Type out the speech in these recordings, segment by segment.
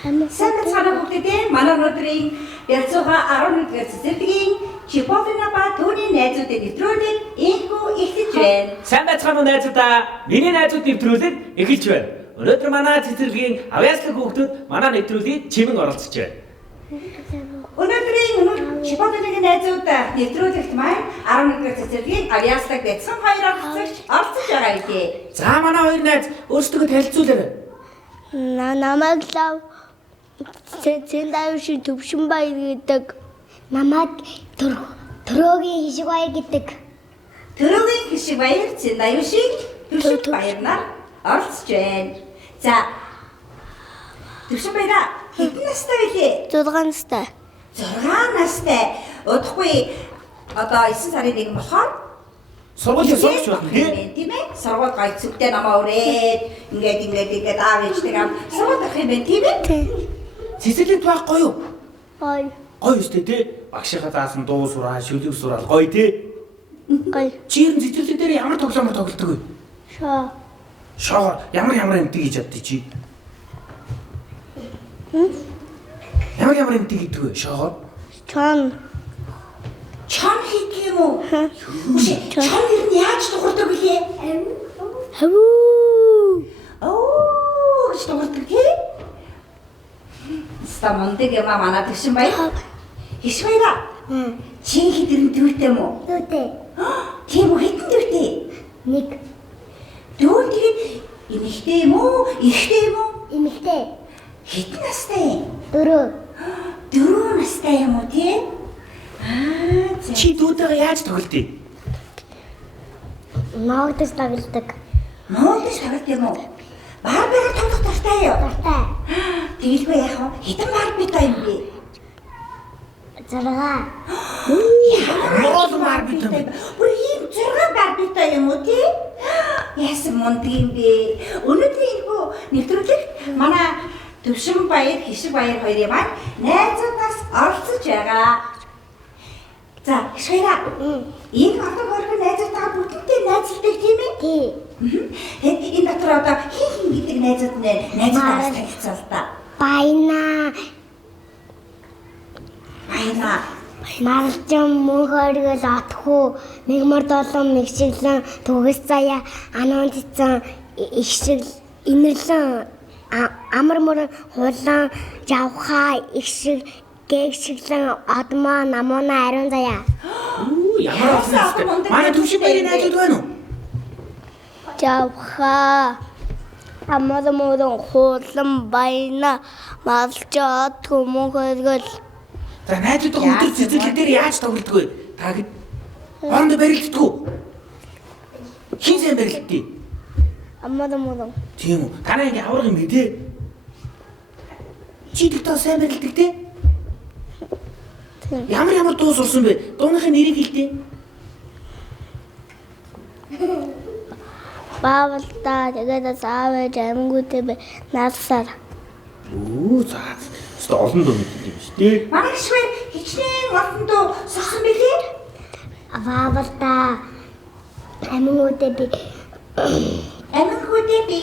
Сайн цаана бүгдээ манай өнөөдрийн ярилцлага 11-р цэцэрлэгийн Чиповина ба түүний найзуудын нэвтрүүлэг энэхүү эхэлж байна. Сайн байцгаана уу найзуудаа. Миний найзууд нэвтрүүлэг эхэлж байна. Өнөөдөр манай цэцэрлэгийн авьяаслаг хүүхдүүд манай нэвтрүүлгийг чимэн оролцож байна. Өнөөдрийн Чиповинагийн найзууд нэвтрүүлэгт маань 11-р цэцэрлэгийн авьяаслаг бяцхан хоёр оролцож байгаа юм. За манай хоёр найз өөрсдөө танилцуулаарай. Намайг лав Цэндавшин төвшин баяр гэдэг. Намайг Төрөөгийн хишиг баяр гэдэг. Төрөөгийн хишиг баяр Цэндавшин төвшин баяр нар оролцож байна. За төвшин баяраа хэдэн настай вэ? 6 настай. 6 настай. Удахгүй одоо 9 сарын 1 болохоор Сургуулийн сурагч байна тийм ээ? Сургууль гай зүгтээ намаа өрөөд ингээд аав ээжтэйгээ сургууль авах юм байна тийм ээ? Цэцэрлэг баг гоё юу? Гоё. Гоё өстэй тий. Багшийнхаа заасан дуу сураа, шүлэг сураа гоё тий. Гоё. Чи ер нь цэцэрлэг дээр ямар тоглоомор тоглодог вэ? Шоо. Шоо ямар юмтай хийж чаддгийг чи? Ямар юмтай хийдэг вэ? Шоогоор? Чон хийх юм уу? Чон юу яаж дуурдаг вүлээ? Хавуу. Дуурдаг тий? Стамондаг юм манай төвшин баяр. Хиш баяраа. Чи хэдэн дүүтэй мүү? Дүүтэй. Тийм үү хэдэн дүүтэй? 1. Дүү тэгээд эмэгтэй юм уу? Эхтэй юм уу? Эмэгтэй. Хэдэн настай? 4. 4 настай юм уу тий? Чи дүүтэйгээ яаж тоглодгийг? Ноогдож тоглодог. Ноогдож тоглох юм уу? Барбигаар тоглох дуртай юу? Дуртай. Тэгэлгүй яах вэ? Хэдэн барбитай юм бэ? 6. Морол барбитай. Бүр ийм 6 барбитай юм уу тий? Яасан мундаг юм бэ? Өнөөдрийн энэхүү нэвтрүүлэг манай төвшин баяр, хишиг баяр хоёрын маань найзуудаас оролцож байгаа. За, хишгээраа. Энэ олон хорхон найзуудаа бүгдтэй найзалдаг тийм ээ? Тий. Энэ дотор одоо хин гэдэг найзууд найзуудаас танилцсан л да. Байна. Маржан мөнхөргөл атхуу мэгмар долон мэгшиглэн түгэс заяа ануунцсан их шиг инэрлэн амар мөр хулан жавхаа их шиг гээгшиглэн одмоо намуна ариун заяа. Ямар авсан. Манай төвшин баярын найзууд байна уу? Жавхаа амар мөрөн хулан байна маржат мөнхөргөл. За найзуудаа өдөр цэцэрлэг дээр яаж тоглодог вэ? Та хэд хоорондоо барилддаг уу? Хин сайн барилддаг? Амар мөрөн. Тийм үү. Танаа ингээ авраг юм бэ те? Чи тэгтээ сайн барилддаг те? Ямар дуу сурсан бэ? Дууныхын нэрийг хэлдэ. Баавалта тэгээд саавэ жамгүйтэй бэ наасаар. За олон дуу мэддэг юм шүү дээ. Манай гişвэр хичнээн олон дуу сурсан билээ. Баавалта амгүйтэй би. Амгүйтэй би.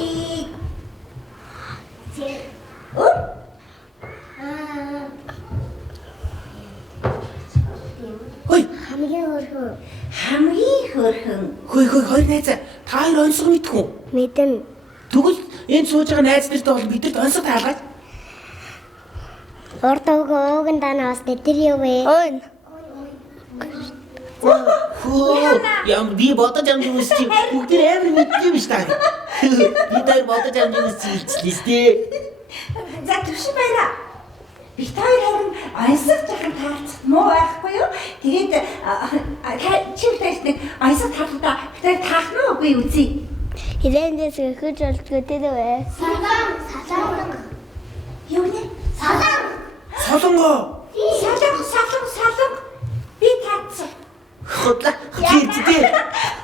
Хөөе. Хамгийн хөөрхөн. Хөөе хоёр найзаа. Та хоёр онцгой мэдэх үү? Мэдэн. Тэгвэл энд сууж байгаа найз нартай бол бидэрт онцгой таалгач. Ортог ууган данаас тэр юу вэ? Ой. Яам би бодож амжиг үсчих. Бүгд амар мэддэг юм шүү дээ. Би дээр бодож амжиг үсчихлээ дээ. За төвшин баяраа. Бид хоёр харин аясах жахан таарцах муу байхгүй юу? Тэгээд чи бидээс нэг аясах таарлаа. Тэгээд таах нь үгүй үзье. Хилэндээс өгөж болтгоо тэр вэ? Саланг. Юу нэ? Солонгоо. Саланг. Би таацсан. Худлаа. Хичээдээ.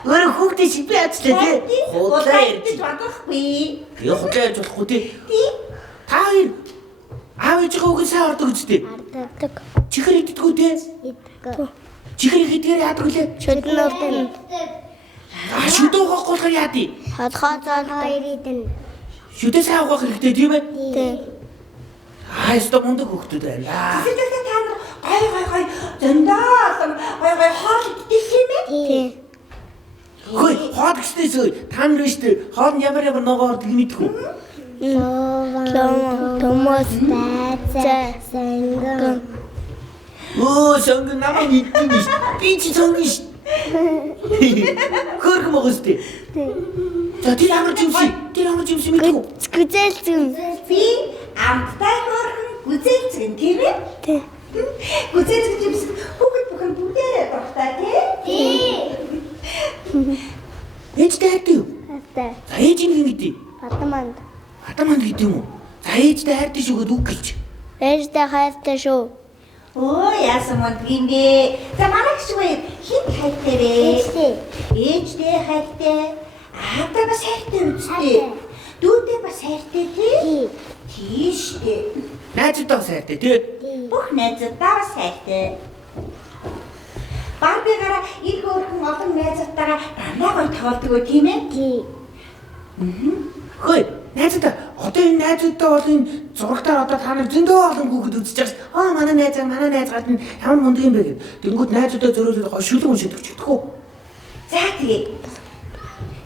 Өөрөө хүүхдээ шиг би аачлаа тий. Худлаа ярьж бодохгүй. Би худлаа ярьж болохгүй тий. Та хоёр аав ээжийнхээ үгийг сайн ордог үстэй. Арддаг. Чихэр иддэггүй тий. Иддэг. Чихэр ихэдгээр яадаг үлээ? Шүдэн өрдөн. Шүдөө гоохолгоо яадий. Хадхаа заалтай иридэн. Шүдээ сайн гоох хэрэгтэй тийм ээ? Тий. ястаа мундаг хөхтүүд байна. Тэсэлтэй та нар гой зөндөө гой хоол идэх юм ээ. Тийм. Хөөе, хоол гэснээс та нар шүү дээ. Хоол нь ямар ногоо ордог мэдгүй. Томос байцаа сэнгэн. Сонгон намайг идэх биш. Би чи сонгон шүү. Хөрх могостэй. За тэр ямар жимс мэдгүй. Гүзэлцэн. Би амттай хөрхөн гүзэлцэн тийм ээ? Тийм. Гүзэлцэн жимс бүгд бүхэн бүгдээ дуртай тийм? Ээжтэй хайртай юу? Хатаа. За ээж нэг гэдэг. Батманд. Атаман гэдэг юм уу? За ээжтэй хайртай шүү гэдэг үг гэлж. Ээжтэй хайртай шүү. Оо яасан мод юм бэ? За манай гişг хоёр хин хайртай вэ? Ээжтэй хайртай. Аавтай бас хайртай үстэй. Дүүтэй бас хайртай тий? Тийш дээ. Найзуудаа бас хайртай тий? Бүх найзуудаа бас хайртай. Барбигаараа их өөрхөн олон найзуудтайгаа дандаа гоё тоглодог үү тийм ээ? Тийм. Хөөе, найзуудаа одоо энэ найзуудаа бол энэ зурагтаар одоо та нар зөндөө олон хүүхэд үзэж байгаа ш. Манай найз гад нь ямар мундаг юм бэ гэд. Тэнгүүд найзуудаа зөрөөлөд гоё шүлэг уншиж өгчихдөг үү? За тэгээ.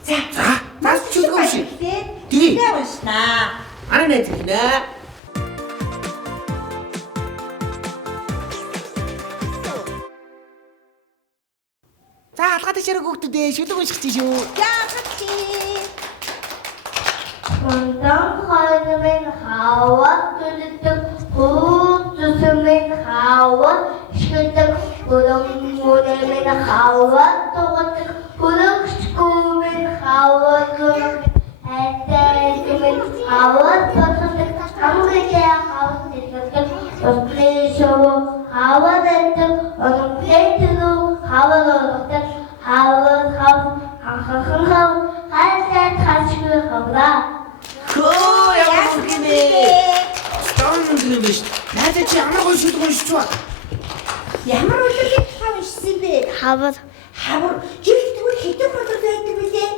За шүлэг уншиж. Тэгээ уншнаа. Манай найз гинэ. За алгаад ичээрэг хүүхдүүдээ шүлэг уншиж чинь шүү. Яахачи. Ондан хойномын хаваад түлдэг хөөцөмөн хаваад шигдэг гөрөмгөрмэн хаваад тугадаг хөрөгчгөмэн хаваад хайртайгмэн хаваад тугадаг хамгаалаа хаваад гэдэг оплешоо хаваад гэдэг оплешоо хаваад гэдэг хаваад хайртай ташгүй хаваа. Хөө ямар мундаг юм бэ? Стон юм биш. Найзаа чи ямар гоё шүлэг уншиж ба. Ямар үлрэлт уншсан бэ? Хавар. Жигт тэгвэл хэдэн болор байдаг билээ?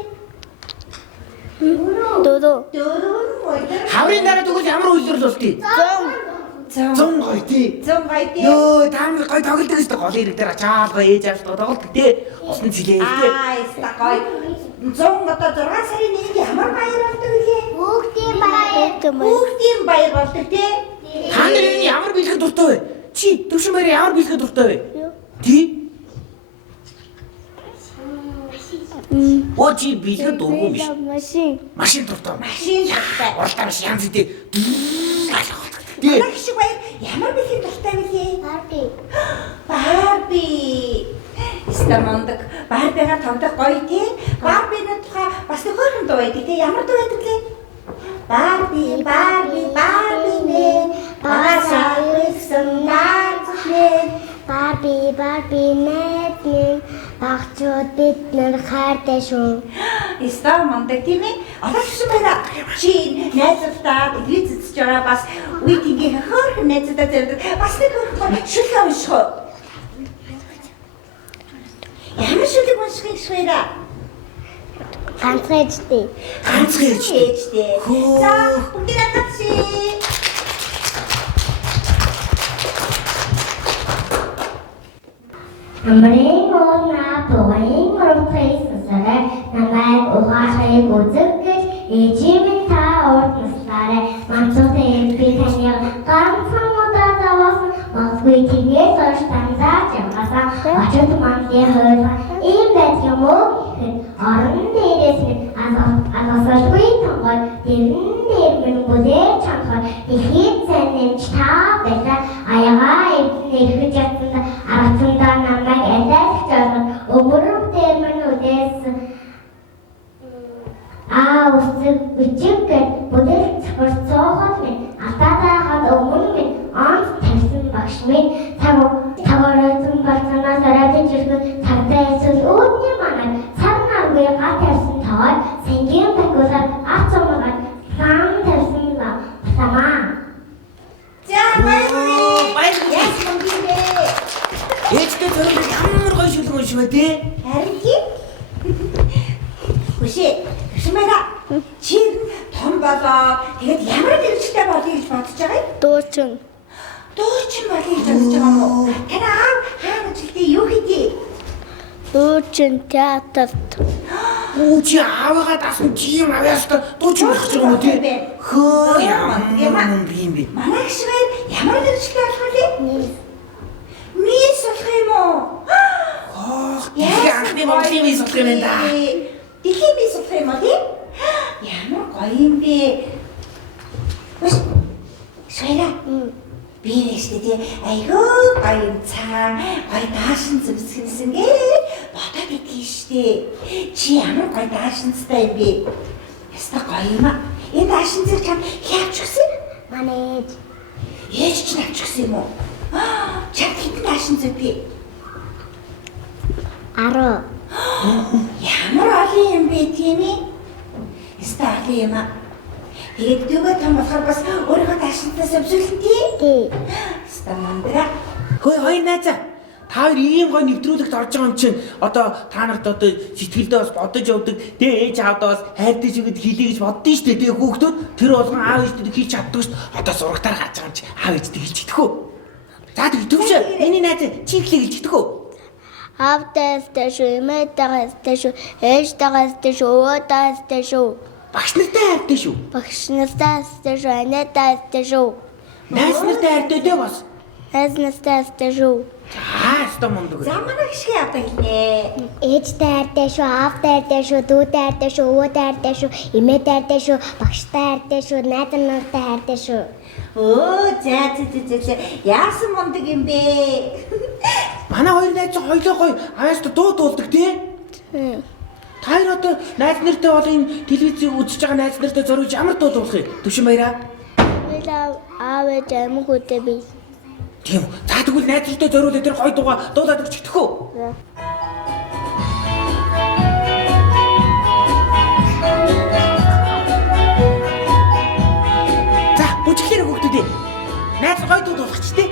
Дөрөв. Дөрөв болор. Хаврын дараа тэгвэл ямар үйлрэл болтыг? 100 гоё тий. 100 гоё тий. Йоо, та нар гоё тоглодог шүү дээ. Гол хэрэг дээр ачаал гоё ээж аавч тоглодог тий. Усан цэгээ тий. Яста гоё. 100 одоо 6 сарын 1-нд ямар баяр болдог вэ? Бүгдийн баяр. Бүгдийн баяр болдог тий. Та нар энэ ямар бэлгэд дуртай вэ? Чи төвшин баяр ямар бэлгэд дуртай вэ? Тий. Оо чи бэлгэд дургүй биш. Машин дуртай. Машин дуртай. Уралдаа маш янз тий. Манай гişг баяр ямар бэлгийн дуртай вэ? Барби. Стамондаг Барбигаар тоглох гоё тий. Барбины тухай бас хөөрхөн дуу байдаг тий. Ямар дуу байдаг лээ? Барби нэ багасаа үсэн нэ Барби нэт багчууд бид нар хайртай шүү. Стамондаг тийм ээ. Одоо гişг баяр чи найзуудаа телевиз үзэж байгаа бас үеийнгийн хөөрхөн найзуудаа зэрэг бас нэг хөөрхөн шүлэг унших уу? Ямар шүлэг унших гэж байна? Ганцхан ээжтэй. Ганцхан ээжтэй. За, бүгд надад Намрын уунаа тугайн мөрөцөөсөөр намайг угаахыг үзэх гэж ээжийн та урд наслаарай. Манцуутай би таныг ганцхан удаа давсан магадгүй тийгээс орж таньж яваасаа очод мандын хойно ийм байх юм уу гэхэд орон дээрээс нь асаасгүй тонгой дэрэн дээр минь бүлээ чанхаар ихэд сайн нэмж та байлаа аягаа эвдэн ихэд ятсан арацсандаа намайг алайлах зориг өвөрөв дээр минь үдээс үсэг үчиггээд бүлээ цогцоохот минь атаатаа хад өмнө минь онц тавьсан багш минь тагооройсон барцанаас оройж ирэхэд цагтаа эсвэл үүдний манайг цаг наргүй гал тавьсан тоор сэнгийн багуулаар ац умгаар сам тавьсан самаа. За баяр. Яс мөнгөндөө. Ээжтэй зөрөг ямар гоё шүлэг унших вэ тий? Харин тийм. Хүшээ. Шимэра. Чи том болоо. Тэгээд ямар дэрчтэй болъё гэж бодож байгаа юм? Дуучин. Дуучин болъё гэж бодож байгаа юм уу? Таны аав хаана жилдээ юу хийдий? Дуучин театрт. Оо чи аавгаа дасан тийм авьяастай дуучин болох ч юм уу тий? Хөө яа юм бэ? Манай гişгээр ямар мэргэжлээ болох вэ? Мис болох юм уу? Яа анхны Монголын мис болох юм да. Дэлхийн мис болох юм уу тий? Ямар гоё юм бэ? Шайра. Бинэштэй тий айгуу гоё цаа гоё даашин зүсгэлсэн гээ бодоод идэх штэ. Чи ямар гоё даашинцтай юм бэ? Яста гоё юм аа. Энэ даашинцыг чам хяач гисэн? Манай Ээж ч навч гисэн юм уу? Чам хэдэн даашинц бэ? 10. Ямар олон юм бэ тийм ээ? Яста олон юм аа. Тэгээд дүүгээ том болохоор бас өөрийнхөө даашинтаас өвсөлтөө Тий. Яста мандра. Хөөе хоёр найзаа. Та хоёр ийм гой нэвтрүүлэгт орж байгаа юм чинь одоо та нарт одоо сэтгэлдээ бас бодож явдаг. Тэгээ ээж аавдаа бас хайртай шигэд хэлье гэж боддоо шүү дээ. Тэгээ хүүхдүүд тэр болгон аав ээжтэй хэлж чаддаг шүү дээ. Одоо зурагтаар гарч байгаа юм чи аав ээжтэй хэлж идэх үү? За тэг төвшөө. Миний найзаа чи хэлээ хэлж идэх үү? Автаастай шүү, эмээтэйгээс шүү, ээжтэйгээс шүү, өвөөтэйгээс шүү. Багш нартай хайртай шүү. Багш нартайстай шүү, анатайстай шүү. Найз нартай хайртай дээ бас. Найз нартайстай шүү. Хаста мундаг. За манай гişгээ одоо хэлнэ. Ээжтэй хайртай шүү, аавтай хайртай шүү, дүүтэй хайртай шүү, өвөөтэй хайртай шүү, эмээтэй хайртай шүү, багштай хайртай шүү, найз нартай хайртай шүү. Оо за. Яасан мундаг юм бэ? Манай хоёр найз хоёлоо гоё авьяастай дуу дуулдаг тий. Та хоёр одоо найз нартай бол энэ телевизийг үзэж байгаа найз нартай зориулж ямар дуу дуулах юм? Төвшин баяраа. Би аав ээж амиг үтэй би. Тийм үү. За тэгвэл найз нартай зориулаад тэр гоё дуугаа дуулаад өгч идэх үү? За бүжиглэр хүүхдүүдээ. Найз гоё дуу дуулах ч тий.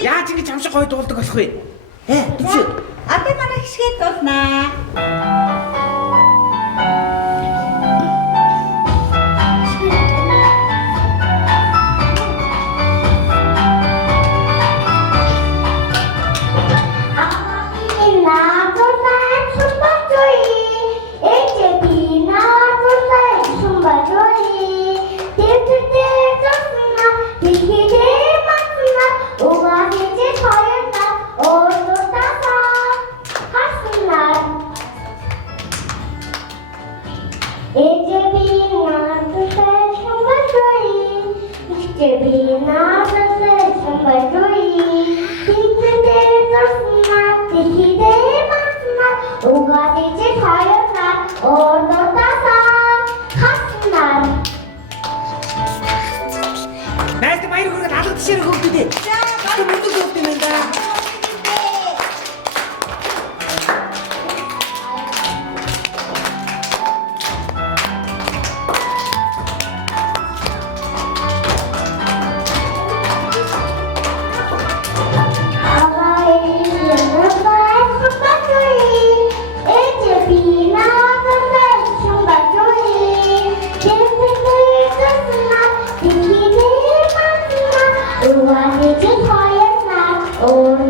Яаж ингэж хамшиг гоё дуулдаг болох вэ? Төвшөө. Одоо манай гişгээ дуулнаа. Найз баяр хүргээд алга тишээр хөөгдөө. За, бага мөнгө өгдөг юм да. Oh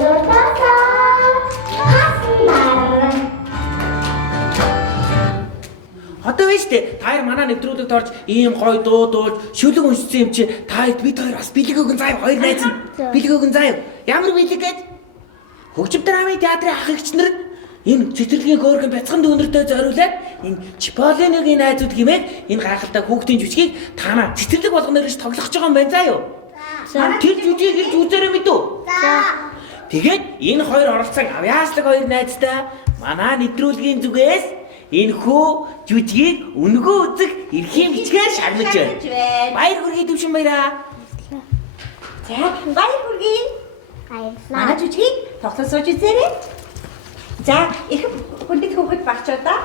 Одоо вэ штэ. Та хоёр манай нэвтрүүлэгт орж ийм гоё дуу дуулж шүлэг уншсан юм чи та хэд бид хоёр бас бэлэг өгөн заяа хоёр найз нь. Бэлэг өгөн заяа. Ямар бэлэг гэж? Хөгжим драмын театрын ах эгч нар энэ цэцэрлэгийн хөөргөн бяцхан дүүнэртэй зориулаад энэ Чиполлиногийн найзууд хэмээн энэ гайхалтай хүүхдийн жүжигийг танаа цэцэрлэг болгоноор ш тоглох гэж байгаа юм байна заа юу. Тэр жүжигийг ирж үзээрэй мэдүү. За. Тэгээд энэ хоёр оролцсон авьяаслаг хоёр найзтай манай нэвтрүүлгийн зүгээс энэ хөө жүжигийг өнгөө үзэх эрхийн бичгээр шагнаж байна. Баяр хүргэе төвшин баяраа. За баяр хүргэе. Манай жүжигийг тоглож сууж үзээрэй. За их хүндэт хүүхэд багчуудаа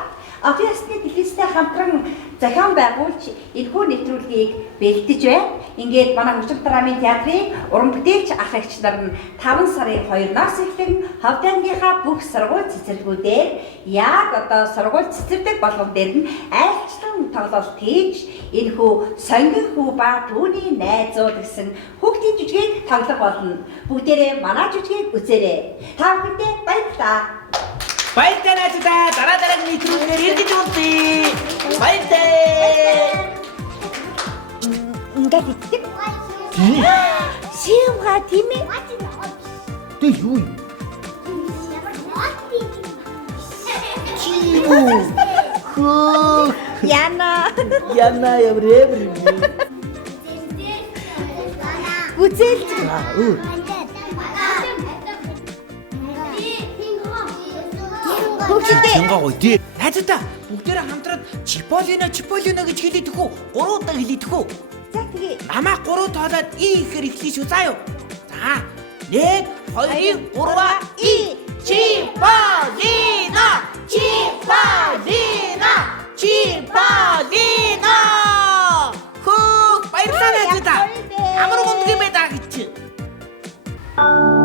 Авьяасны телевизтэй хамтран зохион байгуулж энэхүү нэвтрүүлгийг бэлдэж байна. Ингээд манай хөгжим драмын театрын уран бүтээлч ах эгч нар нь 5 сарын 2-наас эхлэн Ховд аймгийнхаа бүх сургууль цэцэрлэгүүдээр яг одоо сургууль цэцэрлэг болгон дээр нь айлчлан тоглолт хийж энэхүү сонгин хүү ба түүний найзууд гэсэн хүүхдийн жүжигийг тоглох болно. Бүгдээрээ манай жүжигийг үзээрэй. Та бүхэндээ баярлалаа. Баяртай найзуудаа дараагийн нэвтрүүлгээр иргэж уулзъя. Баяртай. Ингээд идэх. Симга тийм ээ. Тэ юу юм? Хөө. Яна. Яна яврээ. Үзэл. Чанга гоё тий. Найзуудаа бүгдээрээ хамтраад Чиполлино гэж хэлээд өгөө. 3 удаа хэлээд өгөө. За тэгээ. Намаа 3 тоолоод и гэхээр эхлэе шүү заа юу. За 1 2 3 и Чиполлино. Хөө баярлалаа найзуудаа. Амар гомдг юм байна гэж. Oh